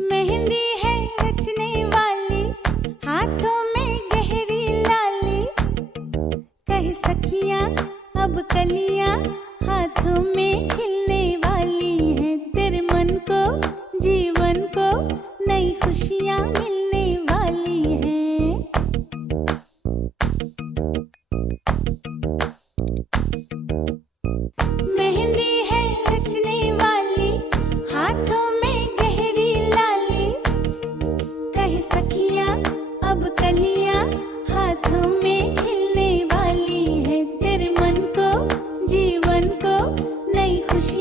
मेहंदी है रचने वाली, हाथों में गहरी लाली। कहे सखियां अब कलियां हाथों में खिलने वाली हैं। तेरे मन को जीवन को नई खुशियां मिलने वाली हैं। मेहंदी है रचने वाली, हाथों में गहरी लाली। कहे सखियां अब कलियां हाथों में खिलने वाली है। तेरे मन को जीवन को नई खुशी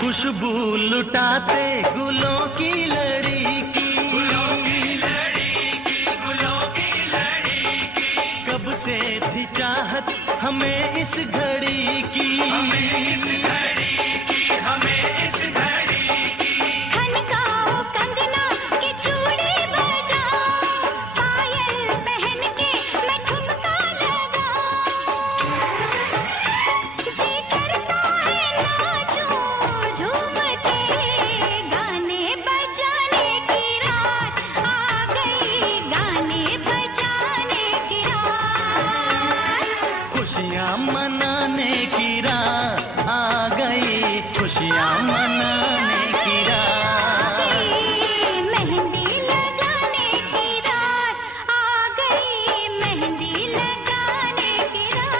खुशबू लुटाते गुलों की लड़ी की, कब से थी चाहत हमें इस घड़ी की, खनकाओ कंगना की चूड़ी बजाओ, पायल पहन के मैं ठुमका लगाऊं। जी करता है नाचूं झूम के, गाने बजाने की रात आ गई, गाने बजाने की रात। खुशियाँ मनाने की रात आ गई, खुशियाँ मनाने की रात। मेहंदी लगाने की रात आ गई, मेहंदी लगाने की रात।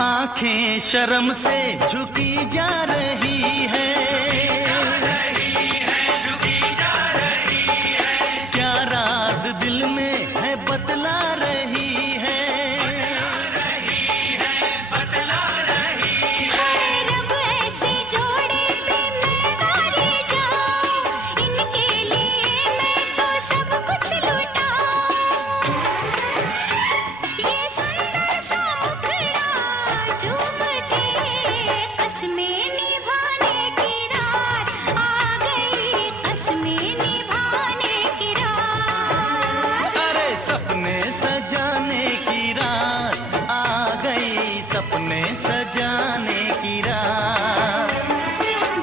आंखें शर्म से झुकी जा रही है, क्या राज दिल में है बतला रही है। रब ऐसे जोड़े पे मैं वारी जाऊं, इनके लिए मैं तो सब कुछ लुटाऊं। ये सुंदर सा मुखड़ा चूम के, कसमें निभाने की रात आ गई, कसमें निभाने की रात। अरे सपने सजाने की रात आ गई, सपने सजाने की रात।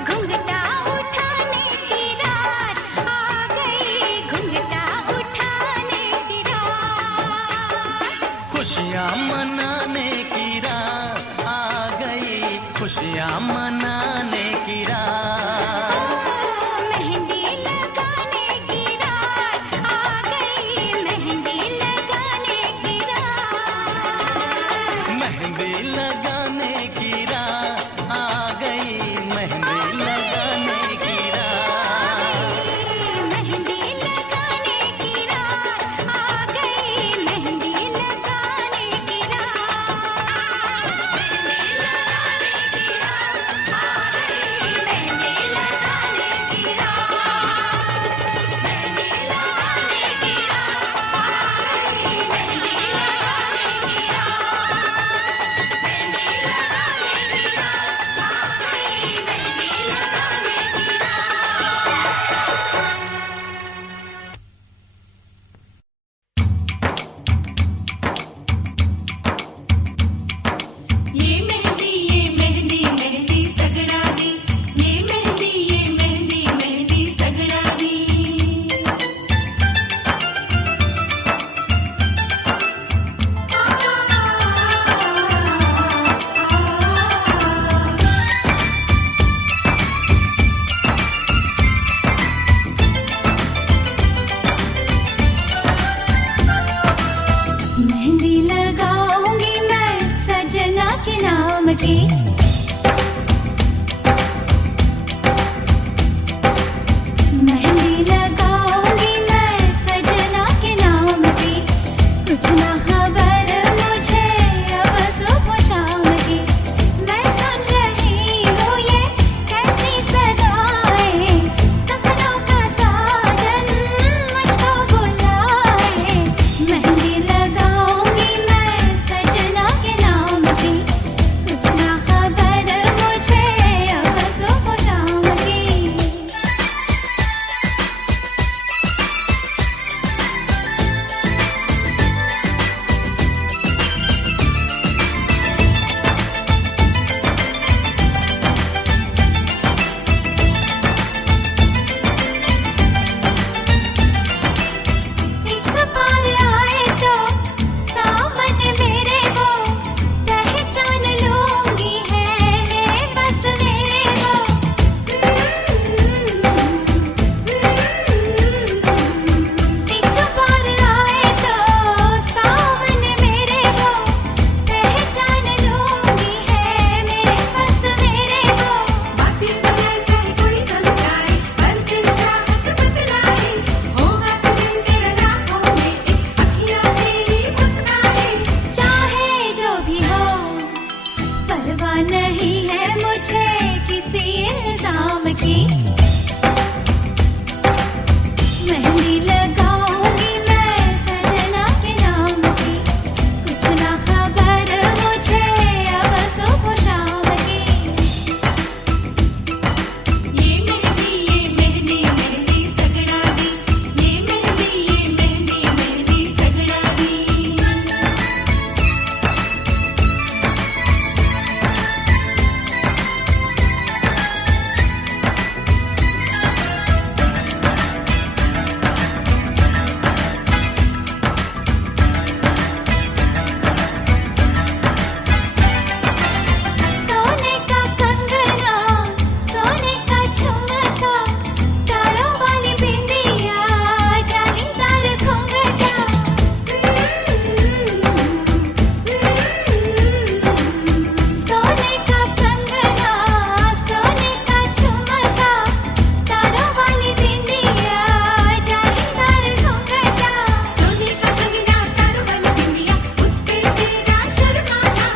घुंघटा उठाने की रात आ गई, घुंघटा उठाने की रात। खुशियाँ मनाने की रात आ गई, खुशियाँ मनाने की रात। मेहंदी लगाने की रात आ गई, मेहंदी लगाने की रात। मेहंदी लगाने की रात आ गई, मेहंदी लगाने की रात। मेहंदी लगाने की रात आ गई, मेहंदी लगाने की रात। खबर नहीं है मुझे किसी इल्जाम की। मेहंदी लगाऊंगी मैं सजना के नाम की, कुछ ना खबर मुझे अब सुबह शाम की। ये मेहंदी मेहंदी सगड़ा दी, ये मेहंदी सगड़ा दी। सोने का कंगना, सोने का झुमका, तारों वाली बिंदिया, जालीदार घुंघटा। सोने का कंगना, सोने का झुमका, तारों वाली बिंदिया, जालीदार घुंघटा। सोने का कंगना, तारों वाली बिंदिया, उस पे तेरा शर्माना।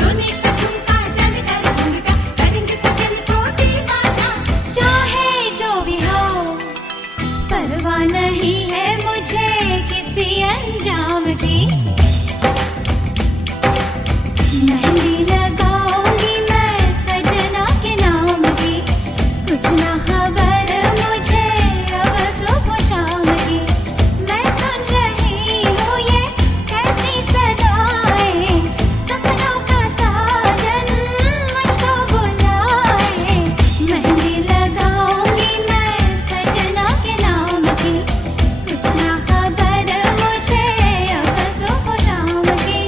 सोने का झुमका, जालीदार घुंघटा, करेंगे सजन को दीवाना। चाहे जो भी हो, परवाह नहीं है मुझे किसी अंजाम की। मेहंदी लगाऊंगी मैं सजना के नाम की, कुछ ना खबर मुझे अब सुबह शाम की। मैं सुन रही हूँ ये कैसी सदाएं, सपनों का साजन मुझको बुलाए। मेहंदी लगाऊंगी मैं सजना के नाम की, कुछ ना खबर मुझे अब सुबह शाम की।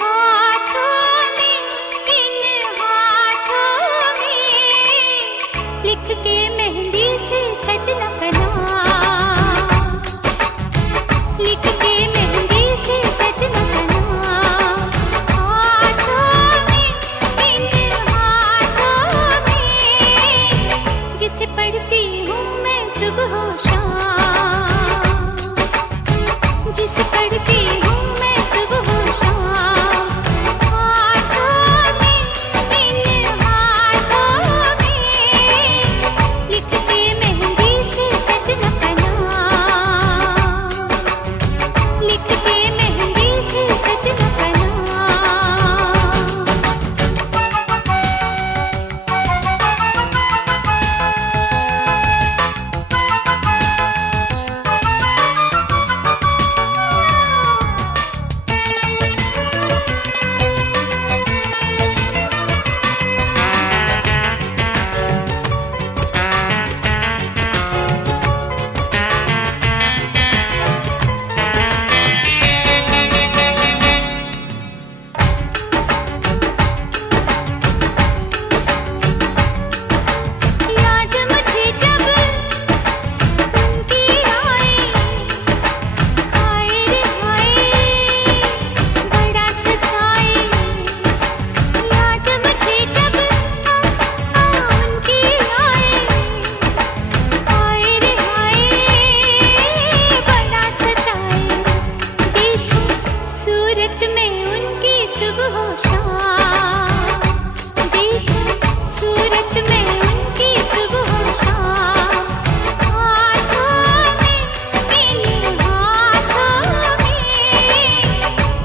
हाथों में, इन हाथों में लिख के मेहंदी से सजना का नाम, लिख के मेहंदी से सजना का नाम। हाथों में, इन हाथों में जिसे पढ़ती हूँ मैं सुबह शाम, जिसे पढ़ती हूँ मैं सुबह शाम। हाथों में, इन हाथों में लिख के मेहंदी से सजना का नाम, लिख के मेहंदी से सजना का नाम। याद मुझे जब उनकी आए, हाय रे हाय बड़ा सताए। याद मुझे जब उनकी आए, हाय रे हाय बड़ा सताए। देखो सूरत में उनकी सुबह शाम, देखो सूरत में उनकी सुबह शाम। हाथों में, इन हाथों में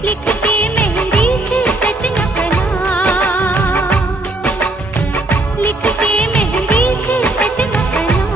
लिख के मेहंदी से सजना का नाम, लिख के मेहंदी से सजना का नाम।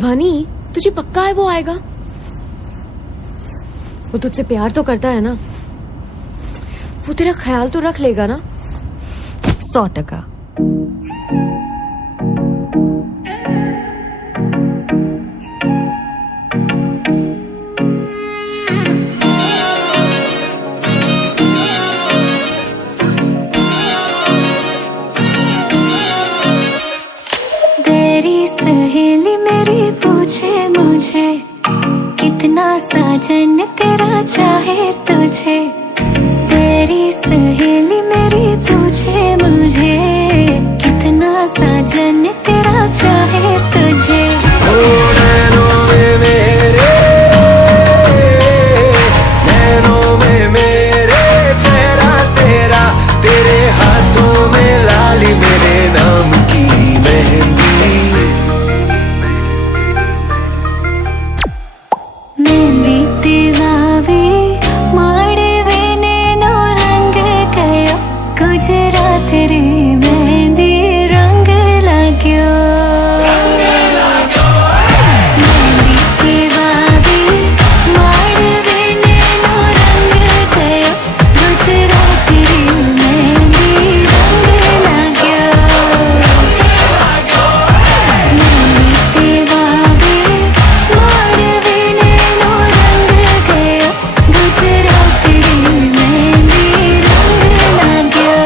मधुबानी, तुझे पक्का है वो आएगा? वो तुझसे प्यार तो करता है ना? वो तेरा ख्याल तो रख लेगा ना? 100%। तेरी सहेली मेरी पूछे मुझे, कितना साजन तेरा चाहे तुझे। तेरी सहेली मेरी पूछे मुझे, कितना साजन तेरा चाहे तुझे। नैनों में मेरे, नैनों में मेरे चेहरा तेरा, तेरे हाथों में लाली मेरे नाम की मेहंदी। मेहंदी तेरावी माड़वे नैनो रंग गयो, गुजरात रे मेहंदी रंग लाग्यो। मेहंदी तेरावी माड़वे नैनो रंग गयो, गुजरात रे मेहंदी रंग लाग्यो। मेहंदी तेरावी माड़वे नैनो रंग गयो, गुजरात रे मेहंदी रंग लाग्यो।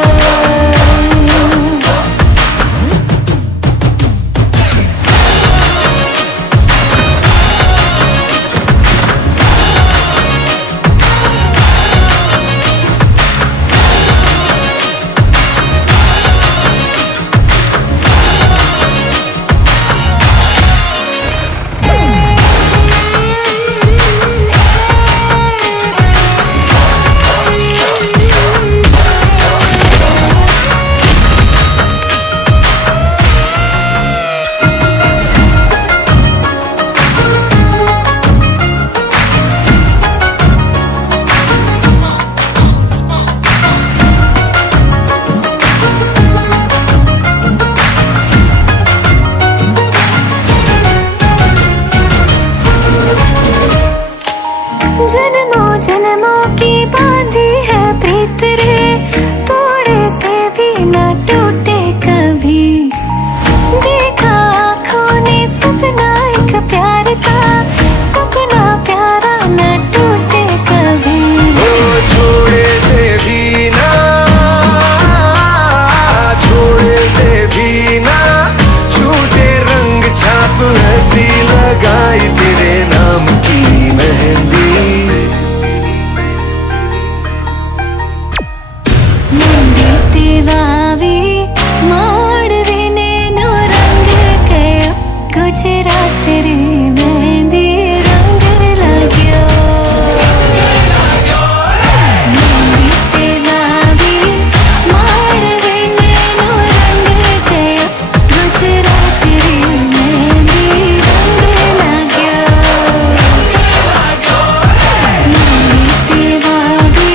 जन्मों जन्मों की बांधी है प्रीत रे, थोड़े से भी न टूटे कभी। देखा आँखों ने सपना एक प्यार का, सपना प्यारा न टूटे कभी। ओ छोड़े से भी ना, छोड़े से भी ना छूटे रंग छाप ऐसी लगाई तेरे नाम की मेहंदी। मेहंदी तेरावी माड़वे नैनो रंग गयो, गुजरात रे मेहंदी रंग लाग्यो। मेहंदी तेरावी माड़वे नैनो रंग गयो, गुजरात रे मेहंदी रंग लाग्यो। मेहंदी तेरावी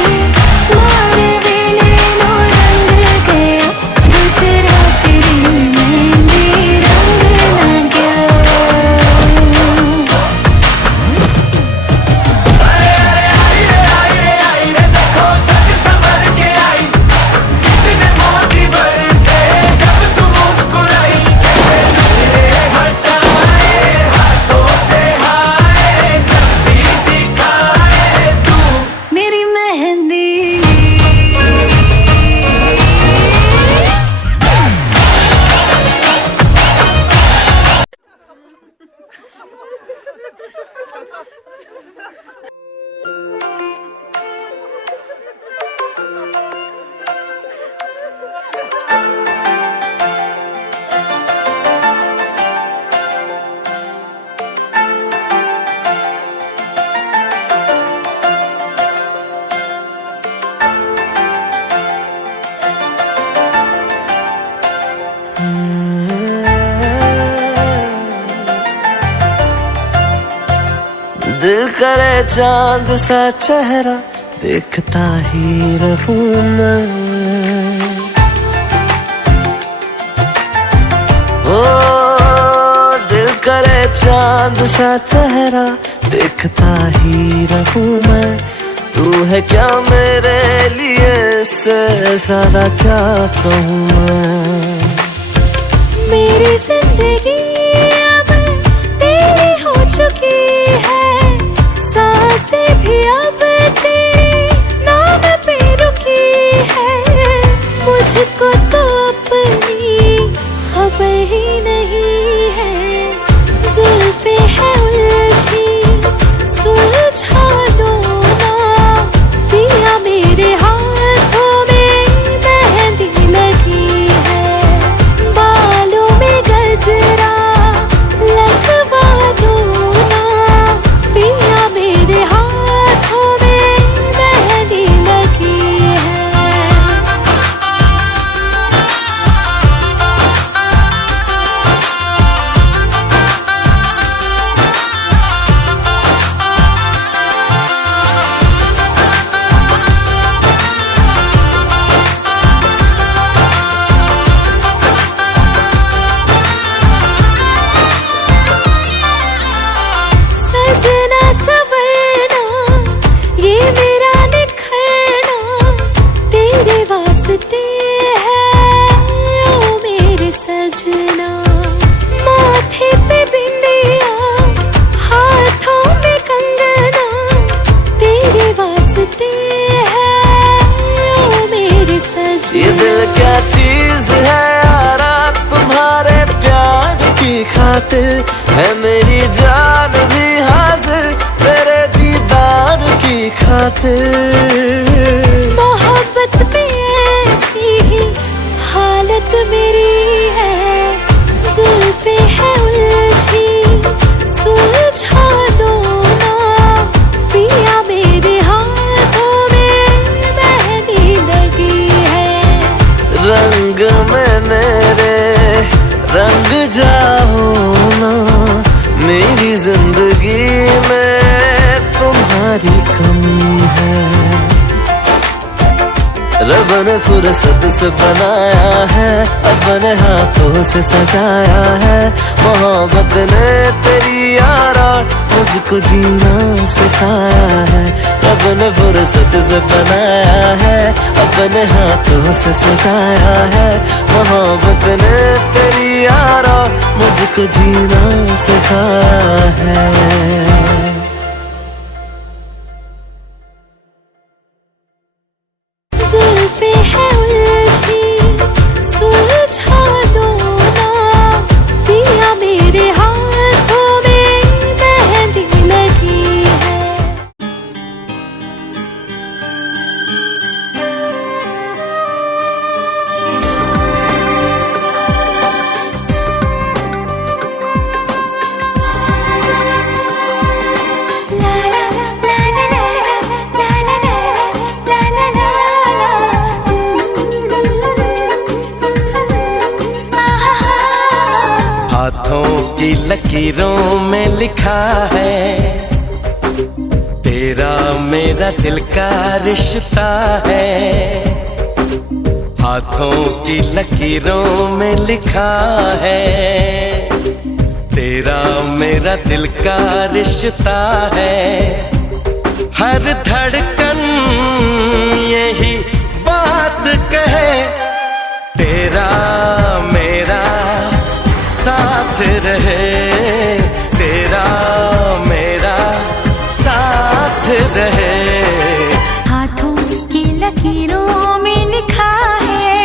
माड़वे नैनो रंग गयो, गुजरात रे मेहंदी रंग लाग्यो। मेरी मेहंदी दिल करे चांद सा चेहरा देखता ही रहूं मैं। ओ दिल करे चांद सा चेहरा देखता ही रहूं मैं। तू है क्या मेरे लिए, इससे ज्यादा क्या कहूँ मैं। मेरी जिंदगी अब तेरी हो चुकी है, सांसें भी अब तेरे नाम पे रुकी है। मुझको तो अपनी खबर ही नहीं है, जुल्फे है उलझी सुलझा दो ना पिया। मेरे हाथों में मेहंदी लगी है, बालों में गजरा लगवा दो ना पिया। मेरे हाथों में मेहंदी लगी है। सजना सवरना ये मेरा निखरना तेरे वास्ते है ओ मेरे सजना। माथे पे बिंदिया हाथों में कंगना तेरे वास्ते है ओ मेरे सजना। ये दिल क्या चीज है यारा, तुम्हारे प्यार की खातिर है मेरी जान भी हाजिर, तेरे दीदार की खातिर। मोहब्बत पे ऐसी ही हालत मेरी है, जुल्फे है उलझी सुलझा दो ना पिया। मेरे हाथों में मेहंदी लगी है, रंग में मेरे रंग जाओ ना। मेरी जिंदगी में तुम्हारी कमी है। रब ने फुर्सत से बनाया है, अपने हाथों से सजाया है। मोहब्बत ने तेरी यारा मुझको जीना सिखाया है। रब ने फुर्सत से बनाया है, अपने हाथों से सजाया है। मोहब्बत ने तेरी यारा मुझको जीना सिखाया है। जुल्फे है उलझी सुलझा दो ना पिया। मेरे हाथों में मेहंदी लगी है। ला ला ला ला ला ला ला ला ला ला हाथों की लकीरों में लिखा है, तेरा मेरा दिल का रिश्ता है। हाथों की लकीरों में लिखा है, तेरा मेरा दिल का रिश्ता है। हर धड़कन यही बात कहे, तेरा मेरा साथ रहे, तेरा मेरा साथ रहे। हाथों की लकीरों में लिखा है,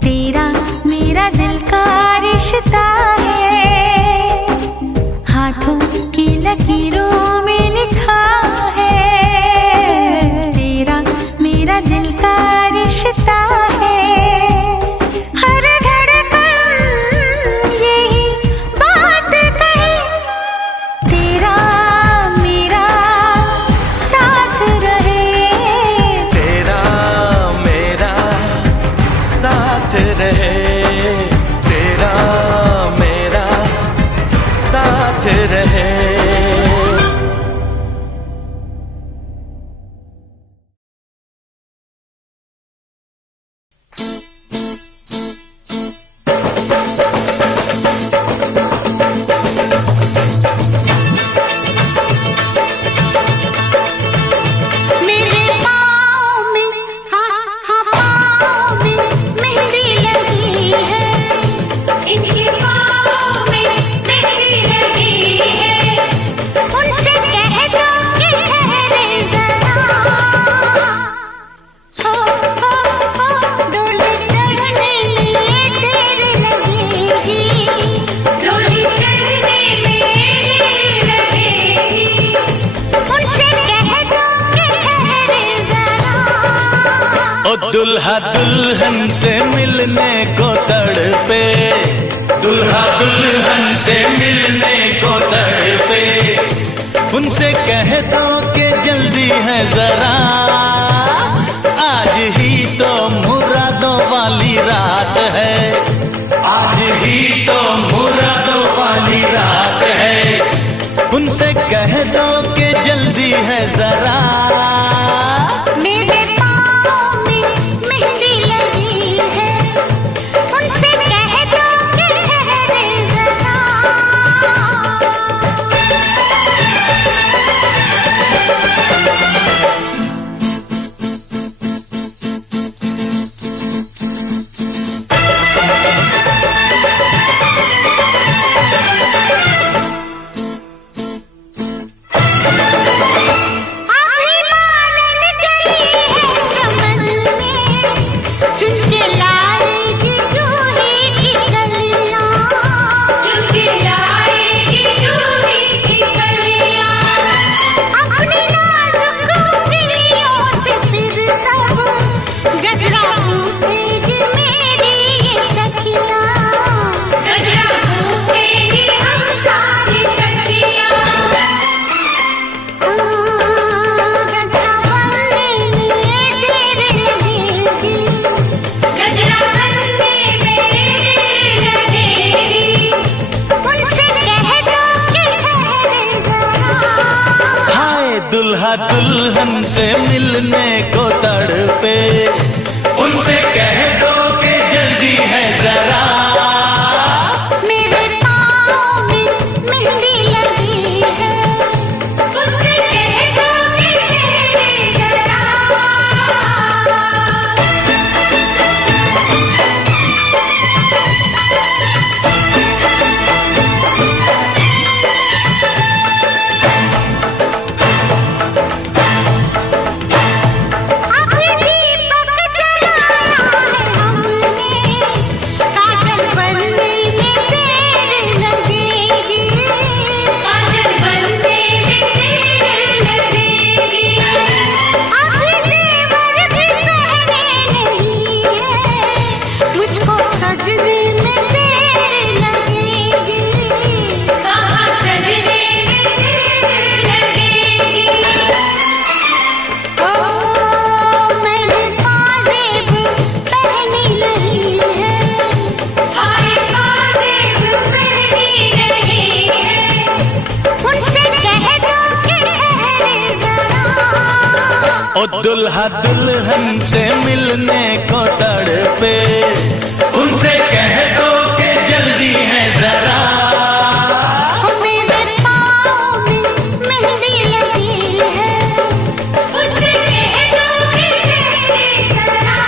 तेरा मेरा दिल का रिश्ता है। हाथों की लकीरों में लिखा है, तेरा मेरा दिल का रिश्ता है। हर धड़कन यही बात कहे, तेरा मेरा साथ रहे, तेरा मेरा साथ रहे, तेरा मेरा साथ रहे। ओ दुल्हा दुल्हन से मिलने को तड़पे, दुल्हा दुल्हन से मिलने को तड़पे। उनसे कह दो कि जल्दी है जरा, आज ही तो मुरादों वाली रात है, आज ही तो मुरादों वाली रात है। उनसे कह दो कि जल्दी है जरा, मेरे पाँव में मेहंदी लगी है, उनसे कह दो कि ठहरे जरा। दुल्हा दुल्हन से मिलने को तड़पे, उनसे कह दो कि जल्दी है जरा। मेरे पाँव में मेहंदी लगी है, उनसे कह दो कि ठहरे जरा। ओ दुल्हा दुल्हन से मिलने को तड़पे, उनसे कह दो कि जल्दी है जरा। मेरे पाँव में मेहंदी लगी है, उनसे कह दो कि ठहरे जरा।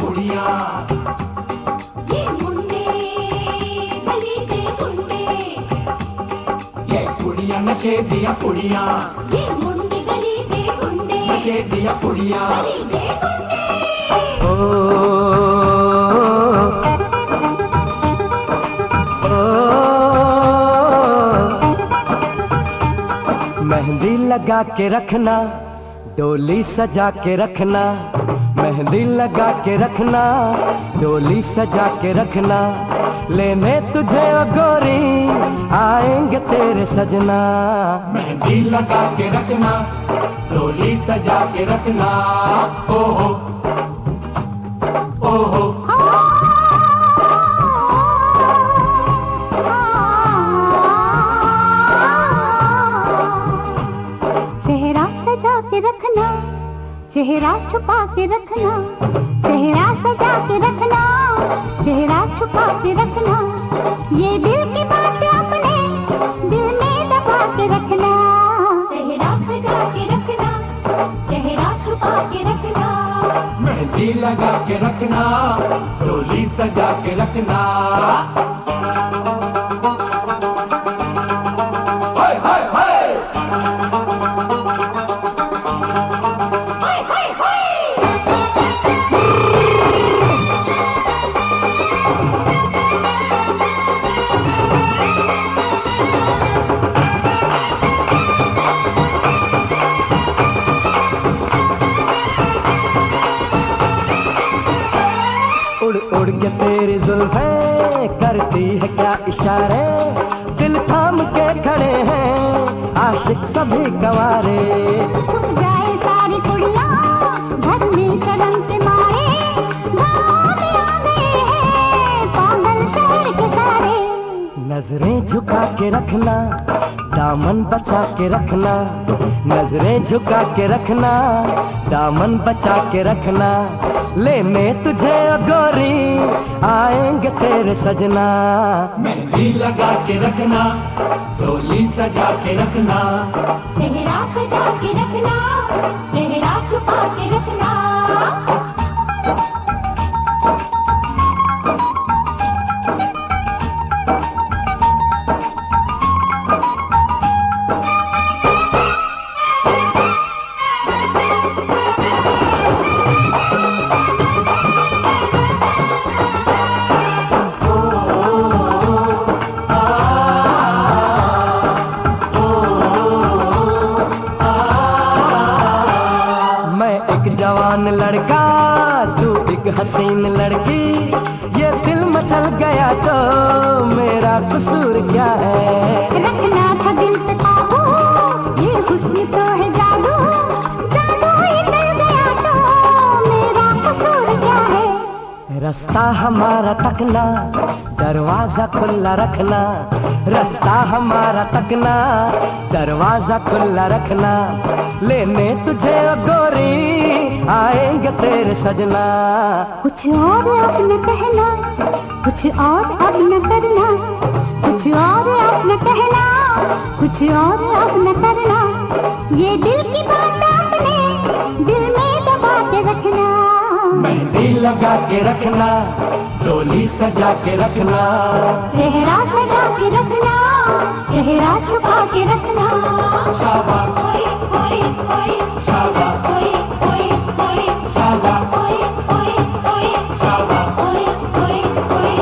पुड़िया ये मुंडे गली दे गुंडे ये कुड़िया नशे दिया पुड़िया ये मुंडे गली दे गुंडे नशे दिया पुड़िया गली दे गुंडे मेहंदी लगा के रखना, डोली सजा के रखना, मेहंदी लगा के रखना, डोली सजा के रखना, लेने तुझे ओ गोरी आएंगे तेरे सजना। मेहंदी लगा के रखना, डोली सजा के रखना, ओहो ओहो सेहरा सजा के रखना, चेहरा छुपा के रखना, सेहरा सजा के रखना, चेहरा छुपा के रखना, ये दिल की बात अपने दिल में दबा के रखना। सेहरा सजा के रखना, चेहरा छुपा के रखना, मेहंदी लगा के रखना, डोली सजा के रखना। हाय हाय हाय उड़ उड़ के तेरी जुल्फें करती है क्या इशारे, दिल थाम के खड़े हैं आशिक सभी गवारे। छुप जाए सारी कुड़ियाँ घर में शर्म के मारे, गाँव में आ गए हैं पागल शहर के सारे। नजरें झुका के रखना, दामन बचा के रखना, नजरें झुका के रखना, दामन बचा के रखना, लेने तुझे ओ गोरी आएंगे तेरे सजना। मेहंदी लगा के रखना, डोली सजा के रखना, सेहरा सजा के रखना, चेहरा छुपा के रखना। जवान लड़का तू एक हसीन लड़की, ये दिल मचल गया तो मेरा कसूर क्या है। रखना था दिल पे काबू, ये हुस्न तो है जादू, जादू ही चल गया तो मेरा कसूर क्या है। रास्ता हमारा तकना, दरवाजा खुला रखना, रास्ता हमारा तकना, दरवाजा खुला रखना, लेने तुझे ओ गोरी आएंगे तेरे सजना। कुछ और अब न कहना, कुछ और अब न करना, कुछ और अब न कहना, कुछ और अब न करना, ये दिल की बात अपने दिल में दबा के रखना। मेहंदी लगा के रखना, डोली सजा के रखना, सेहरा सजा के रखना, चेहरा छुपा के रखना। शाबाश ओए ओए ओए शाबाश ओए ओए ओए शाबाश ओए ओए ओए शाबाश ओए ओए ओए।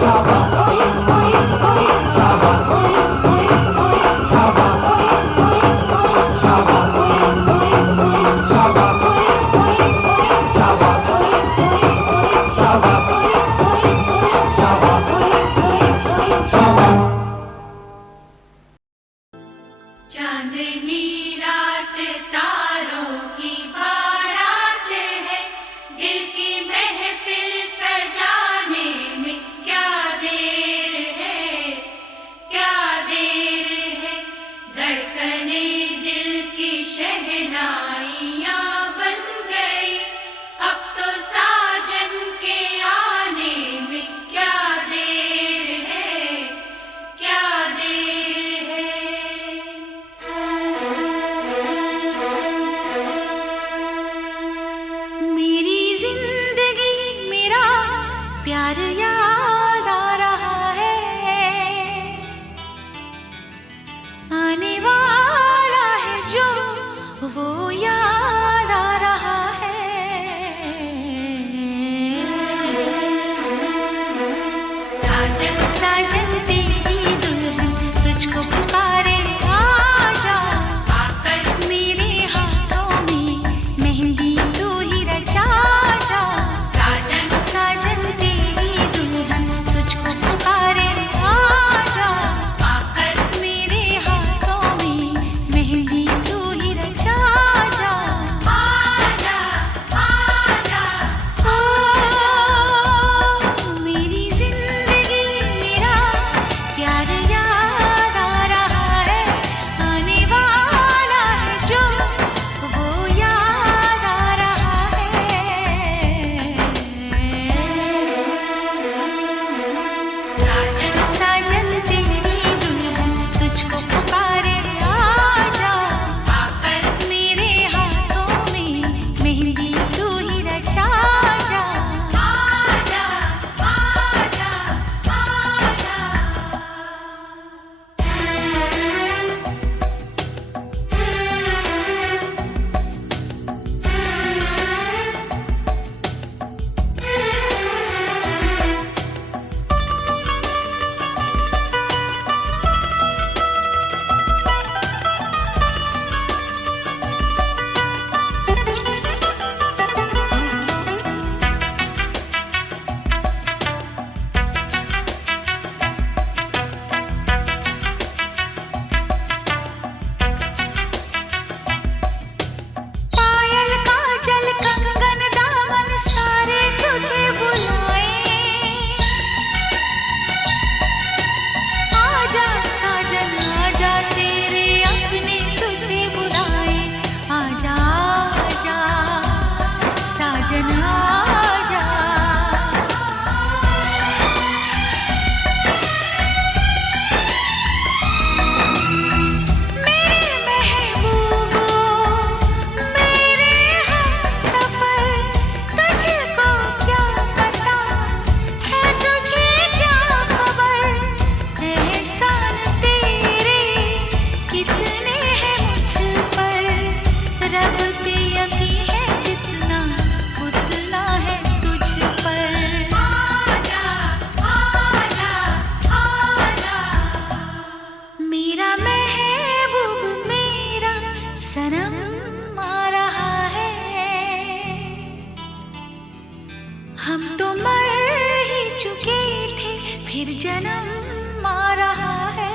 शाबाश ओए ओए ओए शाबाश ओए ओए ओए शाबाश ओए ओए ओए शाबाश ओए ओए शाबाश ओए ओए शाबाश ओए ओए ओए शाबाश ओए ओए ओए शाबाश ओए प्यार याद आ रहा है, आने वाला है जो वो याद आ रहा है। साजन साजन तेरी दुल्हन तुझको पुकारे, आजा आकर मेरे हाथों में मेहंदी तू ही रचा जा। साजन साजन तेरी दुल्हन तुझको पुकारे, आजा आकर मेरे हाथों में मेहंदी तू ही रचा जा। आजा आजा मेरी जिंदगी मेरा प्यार याद आ रहा है, आने वाला है जो वो याद आ रहा है। साजन साजन तेरी दुल्हन तुझको पुकारे, आजा आकर मेरे हाथों में मेहंदी तू ही रचा जा। आजा आजा आजा पायल काजल कंगन दामन सारे तुझे बुलाए, आजा साजन आजा तेरे अपने तुझे बुलाए। आजा आजा साजन आजा, मेरे महबूबो मेरे हमसफर, तुझको क्या पता है तुझे क्या खबर, एहसान तेरे कितने हैं मुझ पर, रब पे यकीन है जितना उतना है तुझ पर। आजा आजा आजा मेरा महबूब मेरा सनम आ रहा है, हम तो मर ही चुके थे फिर जन्म आ रहा है।